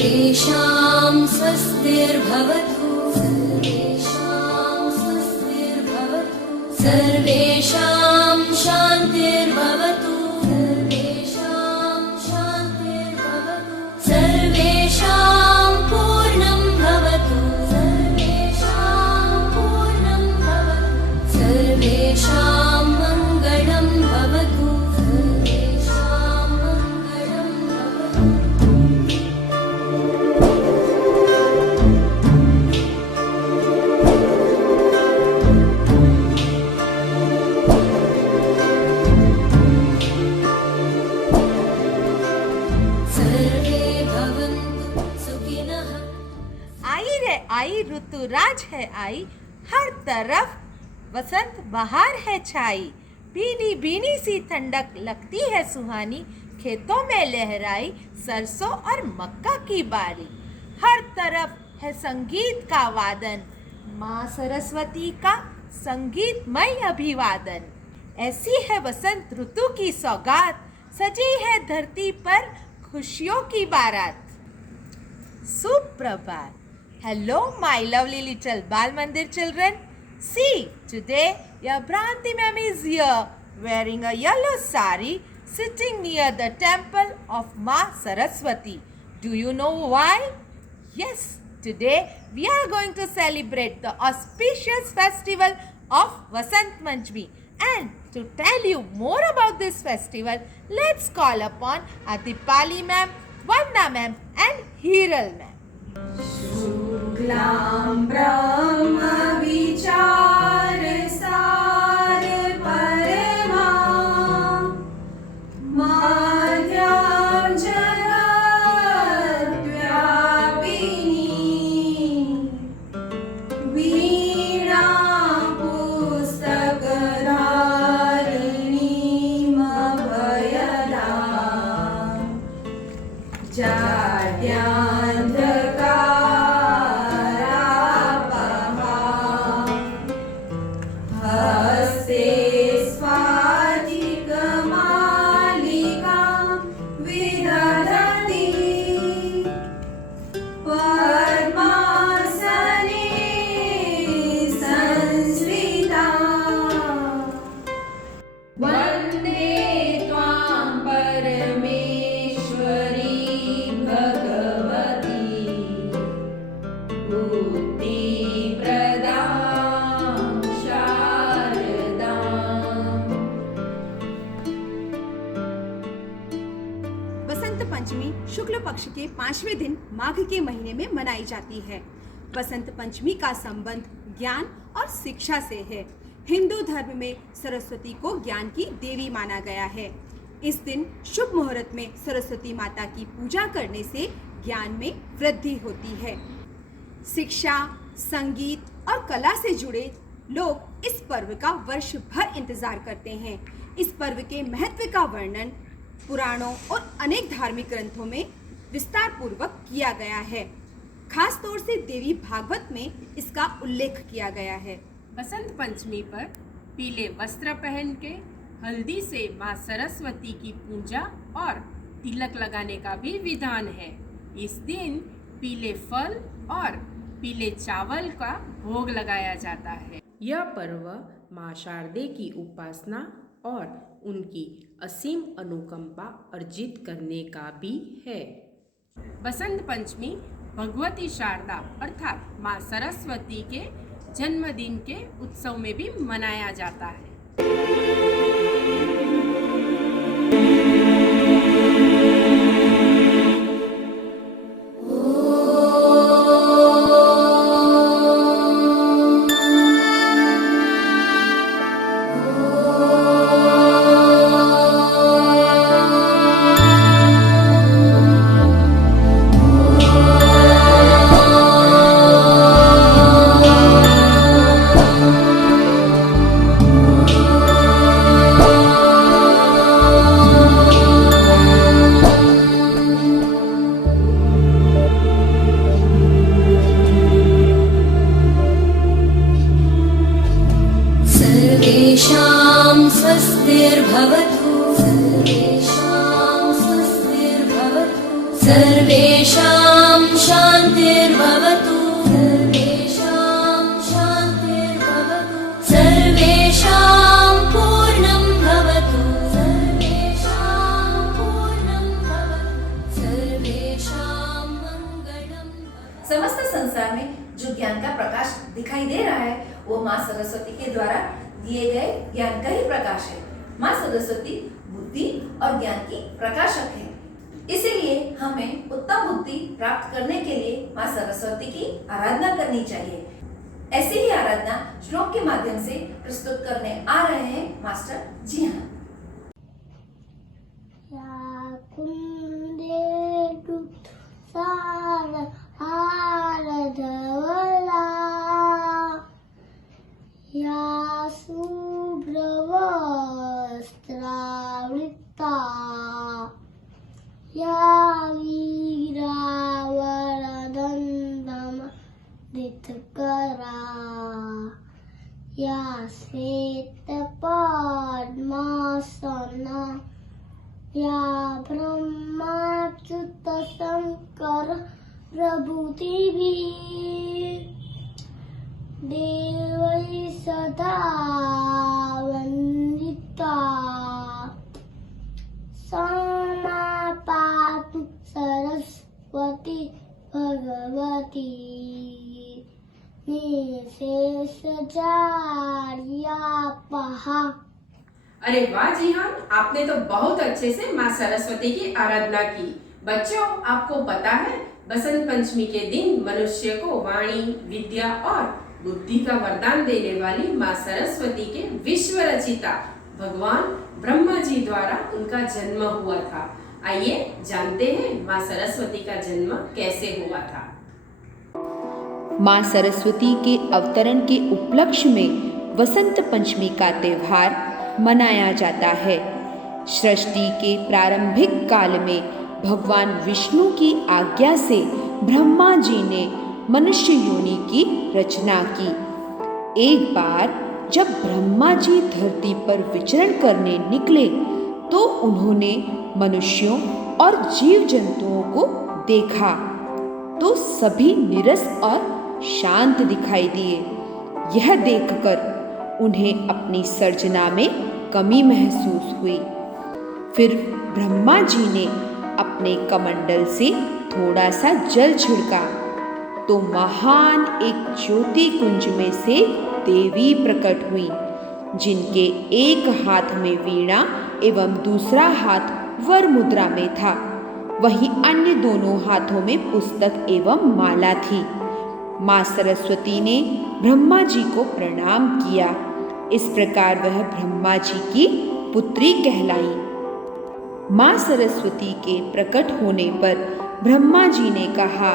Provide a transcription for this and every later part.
सर्वेषां स्वस्तिर्भवतु सर्वेषां स्वस्तिर्भवतु सर्वेषां शान्तिर्भवतु सर्वेषां शान्तिर्भवतु सर्वेषां पूर्णं भवतु सर्वेषां पूर्णं भवतु सर्वेषां मङ्गलं भवतु सर्वेषां मङ्गलं भवतु। सर्वे भवन्तु सुखिनः। आई रे आई ऋतुराज है आई, हर तरफ वसंत बहार है छाई। भीनी भीनी सी ठंडक लगती है सुहानी, खेतों में लहराई सरसों और मक्का की बारी। हर तरफ है संगीत का वादन, माँ सरस्वती का संगीतमय अभिवादन। ऐसी है वसंत ऋतु की सौगात, सजी है धरती पर खुशियों की बारात। सुप्रभात। Hello, my lovely little Bal Mandir children. See, today your Bhranti ma'am is here, wearing a yellow sari, sitting near the temple of Ma Saraswati. Do you know why? Yes, today we are going to celebrate the auspicious festival of Vasant Panchami. And to tell you more about this festival, let's call upon Adipali ma'am, Vanda ma'am and Hiral ma'am. शुक्लां ब्रह्म विचार सार परमा माध्यां जगद्व्यापिनी वीणा पुस्तकधारिणीमभयदां हस्ते स्वाधिकमालिकां विदधति पद्मासने संस्थिता वन्दे त्वां परमेश्वरी भगवती बुद्धिप्रदां शारदाम्। बसंत पंचमी शुक्ल पक्ष के 5वें दिन माघ के महीने में मनाई जाती है। बसंत पंचमी का संबंध ज्ञान और शिक्षा से है। हिंदू धर्म में सरस्वती को ज्ञान की देवी माना गया है। इस दिन शुभ मुहूर्त में सरस्वती माता की पूजा करने से ज्ञान में वृद्धि होती है। शिक्षा, संगीत और कला से जुड़े लोग इस पर्व का वर्ष भर इंतजार करते हैं। इस पर्व के महत्व का वर्णन पुराणों और अनेक धार्मिक ग्रंथों में विस्तार पूर्वक किया गया है। खास तौर से देवी भागवत में इसका उल्लेख किया गया है। बसंत पंचमी पर पीले वस्त्र पहन के हल्दी से माँ सरस्वती की पूजा और तिलक लगाने का भी विधान है। इस दिन पीले फल और पीले चावल का भोग लगाया जाता है। यह पर्व माँ शारदे की उपासना और उनकी असीम अनुकंपा अर्जित करने का भी है। बसंत पंचमी भगवती शारदा अर्थात माँ सरस्वती के जन्मदिन के उत्सव में भी मनाया जाता है। सर्वेषां स्वस्तिर्भवतु सर्वेषां स्वस्तिर्भवतु सर्वेषां शान्तिर्भवतु सर्वेषां शान्तिर्भवतु सर्वेषां पूर्णं भवतु सर्वेषां पूर्णं भवतु सर्वेषां मङ्गलं भवतु। समस्त संसार में जो ज्ञान का प्रकाश दिखाई दे रहा है वो माँ सरस्वती के द्वारा दिए गए ज्ञान का ही प्रकाश है। माँ सरस्वती बुद्धि और ज्ञान की प्रकाशक है, इसीलिए हमें उत्तम बुद्धि प्राप्त करने के लिए माँ सरस्वती की आराधना करनी चाहिए। ऐसी ही आराधना श्लोक के माध्यम से प्रस्तुत करने आ रहे हैं मास्टर जी हाँ। या शुभ्रवस्त्रावृता या वीरावरदण्डमदितकरा या श्वेतपद्मासना या ब्रह्माच्युतशङ्कर प्रभृतिभिः देवै सदा वन्दिता क्षमा पातु सरस्वती भगवती निशेषजाड्यापहा। अरे वाह जी हाँ, आपने तो बहुत अच्छे से माँ सरस्वती की आराधना की। बच्चों, आपको पता है बसंत पंचमी के दिन मनुष्य को वाणी, विद्या और बुद्धि का वरदान देने वाली माँ सरस्वती के विश्व रचिता भगवान ब्रह्मा जी द्वारा उनका जन्म हुआ था। आइए जानते हैं माँ सरस्वती का जन्म कैसे हुआ था। माँ सरस्वती के अवतरण के उपलक्ष्य में वसंत पंचमी का त्योहार मनाया जाता है। सृष्टि के प्रारंभिक काल में भगवान विष्णु की आज्ञा से ब्रह्मा जी ने मनुष्य योनि की रचना की। एक बार जब ब्रह्मा जी धरती पर विचरण करने निकले तो उन्होंने मनुष्यों और जीव जंतुओं को देखा तो सभी नीरस और शांत दिखाई दिए। यह देखकर उन्हें अपनी सर्जना में कमी महसूस हुई। फिर ब्रह्मा जी ने अपने कमंडल से थोड़ा सा जल छिड़का तो महान एक ज्योति कुंज में से देवी प्रकट हुई, जिनके एक हाथ में वीणा एवं दूसरा हाथ वर मुद्रा में था। वहीं अन्य दोनों हाथों में पुस्तक एवं माला थी। माँ सरस्वती ने ब्रह्मा जी को प्रणाम किया। इस प्रकार वह ब्रह्मा जी की पुत्री कहलाई। माँ सरस्वती के प्रकट होने पर ब्रह्मा जी ने कहा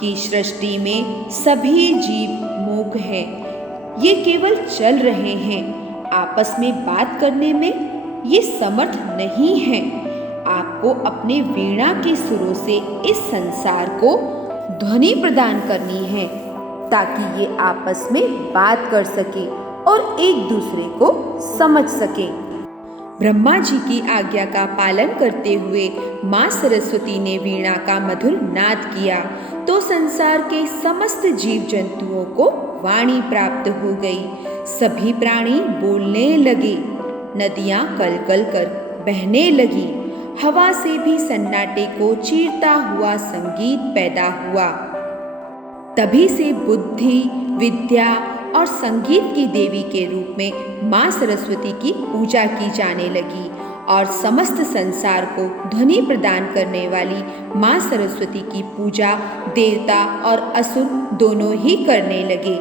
कि सृष्टि में सभी जीव मूक हैं, ये केवल चल रहे हैं, आपस में बात करने में ये समर्थ नहीं हैं। आपको अपने वीणा के सुरों से इस संसार को ध्वनि प्रदान करनी है ताकि ये आपस में बात कर सके और एक दूसरे को समझ सके। ब्रह्मा जी की आज्ञा का पालन करते हुए माँ सरस्वती ने वीणा का मधुर नाद किया तो संसार के समस्त जीव जंतुओं को वाणी प्राप्त हो गई। सभी प्राणी बोलने लगे, नदियाँ कलकल कर बहने लगी, हवा से भी सन्नाटे को चीरता हुआ संगीत पैदा हुआ। तभी से बुद्धि, विद्या और संगीत की देवी के रूप में माँ सरस्वती की पूजा की जाने लगी और समस्त संसार को ध्वनि प्रदान करने वाली माँ सरस्वती की पूजा देवता और असुर दोनों ही करने लगे।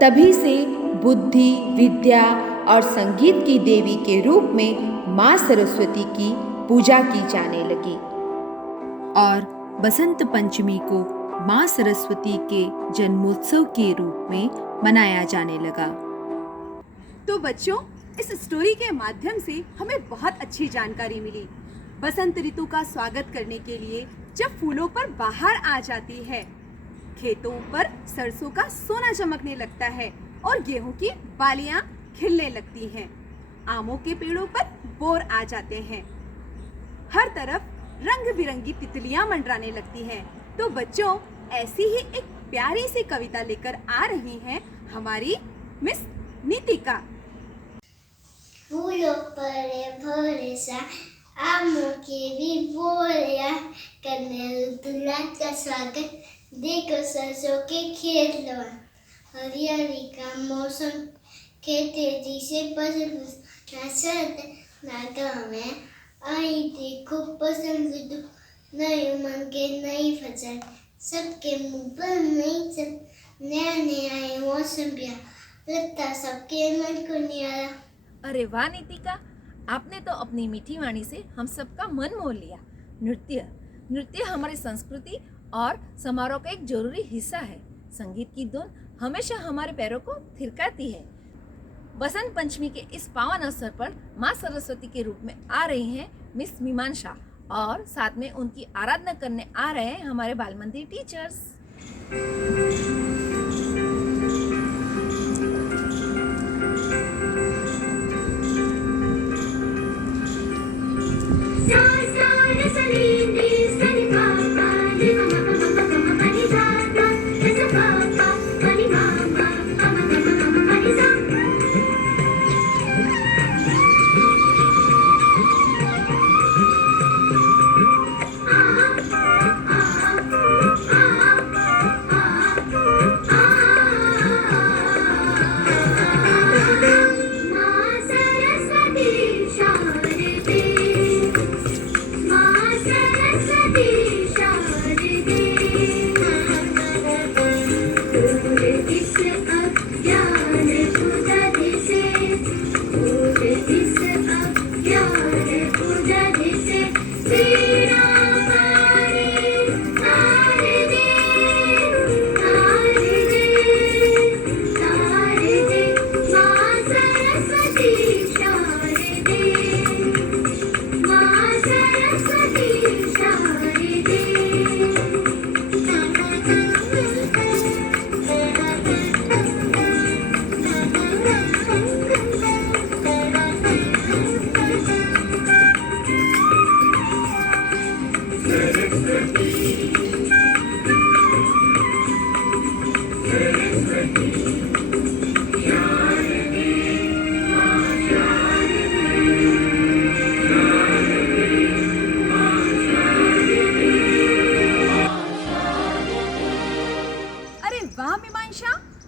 तभी से बुद्धि, विद्या और संगीत की देवी के रूप में माँ सरस्वती की पूजा की जाने लगी और बसंत पंचमी को माँ सरस्वती के जन्मोत्सव के रूप में मनाया जाने लगा। तो बच्चों, इस स्टोरी के माध्यम से हमें बहुत अच्छी जानकारी मिली। बसंत ऋतु का स्वागत करने के लिए जब फूलों पर बाहर आ जाती है, खेतों पर सरसों का सोना चमकने लगता है और गेहूं की बालियां खिलने लगती हैं, आमों के पेड़ों पर बोर आ जाते हैं, हर तरफ रंग बिरंगी तितलियां मंडराने लगती हैं। तो बच्चों, ऐसी ही एक प्यारी सी कविता लेकर आ रही हैं हमारी मिस नीतिका। फूलों पर भरोसा आमों के भी बोलिया करने दूल्हा का स्वागत देखो सरसों के खेत लवा हरियाली का मौसम के तेजी से बदल ना गाँव में आई देखो पसंद दो नए उमंग के नई फसल सबके मुंह पर नई चल नया नया आए मौसम प्यारा लगता सबके मन को न्यारा। अरे वाह नितिका, आपने तो अपनी मीठी वाणी से हम सबका मन मोह लिया। नृत्य हमारी संस्कृति और समारोह का एक जरूरी हिस्सा है। संगीत की धुन हमेशा हमारे पैरों को थिरकाती है। बसंत पंचमी के इस पावन अवसर पर माँ सरस्वती के रूप में आ रही हैं मिस मीमांसा और साथ में उनकी आराधना करने आ रहे हैं हमारे बाल मंदिर टीचर्स।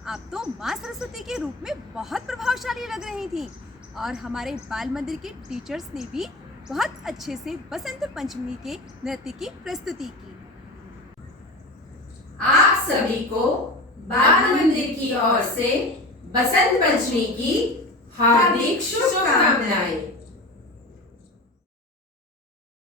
आप तो माँ सरस्वती के रूप में बहुत प्रभावशाली लग रही थी और हमारे बाल मंदिर के टीचर्स ने भी बहुत अच्छे से बसंत पंचमी के नृत्य की प्रस्तुति की। आप सभी को बाल मंदिर की ओर से बसंत पंचमी की हार्दिक शुभकामनाएं।